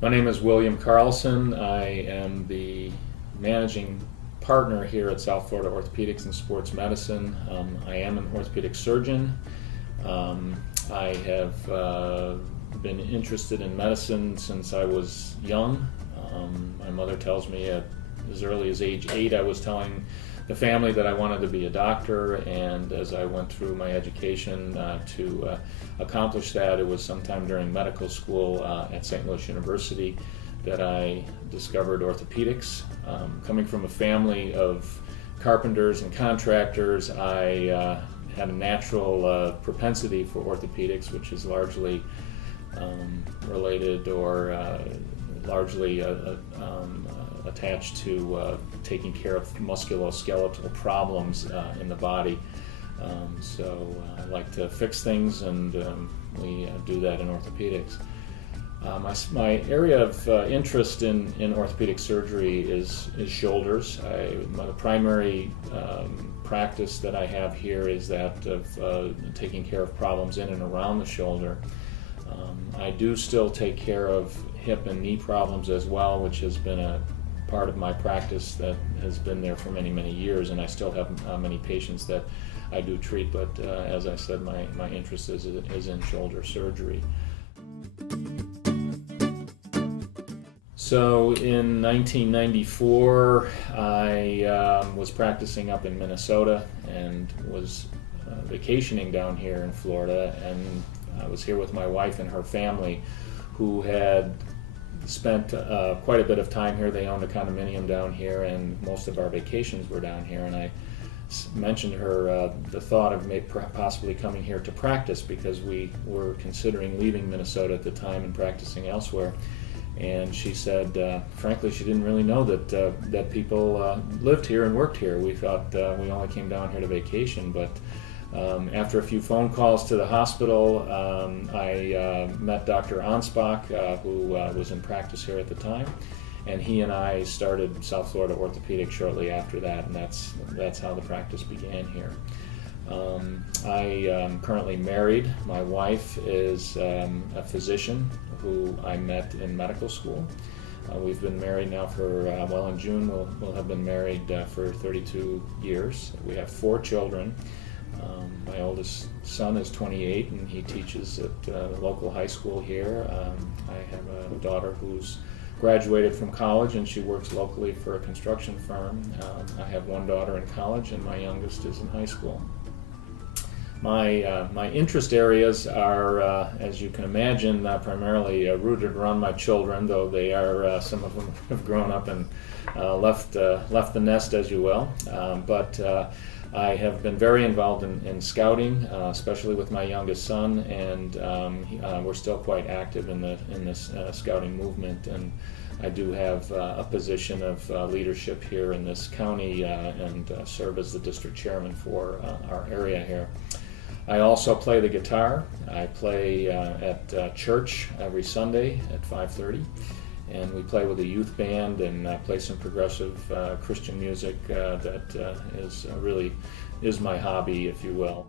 My name is William Carlson. I am the managing partner here at South Florida Orthopaedics and Sports Medicine. I am an orthopedic surgeon. I have been interested in medicine since I was young. My mother tells me at as early as age 8 I was telling the family that I wanted to be a doctor, and as I went through my education to accomplish that, it was sometime during medical school at St. Louis University that I discovered orthopedics. Coming from a family of carpenters and contractors, I had a natural propensity for orthopedics, which is largely related or largely attached to taking care of musculoskeletal problems in the body. So I like to fix things, and we do that in orthopedics. My area of interest in orthopedic surgery is shoulders. My primary practice that I have here is that of taking care of problems in and around the shoulder. I do still take care of hip and knee problems as well, which has been a part of my practice that has been there for many, many years, and I still have many patients that I do treat, but as I said, my interest is in shoulder surgery. So in 1994, I was practicing up in Minnesota and was vacationing down here in Florida, and I was here with my wife and her family, who had spent quite a bit of time here. They owned a condominium down here, and most of our vacations were down here, and I mentioned to her the thought of possibly coming here to practice, because we were considering leaving Minnesota at the time and practicing elsewhere. And she said, frankly, she didn't really know that people lived here and worked here. We thought we only came down here to vacation, but after a few phone calls to the hospital, I met Dr. Ansbach, who was in practice here at the time, and he and I started South Florida Orthopaedics shortly after that, and that's how the practice began here. I am currently married. My wife is a physician who I met in medical school. We've been married now for, in June we'll have been married for 32 years. We have 4 children. My oldest son is 28, and he teaches at the local high school here. I have a daughter who's graduated from college, and she works locally for a construction firm. I have one daughter in college, and my youngest is in high school. My interest areas are, as you can imagine, primarily rooted around my children, though they are, some of them have grown up and left the nest, as you will. But I have been very involved in scouting, especially with my youngest son, and we're still quite active in this scouting movement. And I do have a position of leadership here in this county, and serve as the district chairman for our area here. I also play the guitar. I play at church every Sunday at 5:30, and we play with a youth band and play some progressive Christian music that really is my hobby, if you will.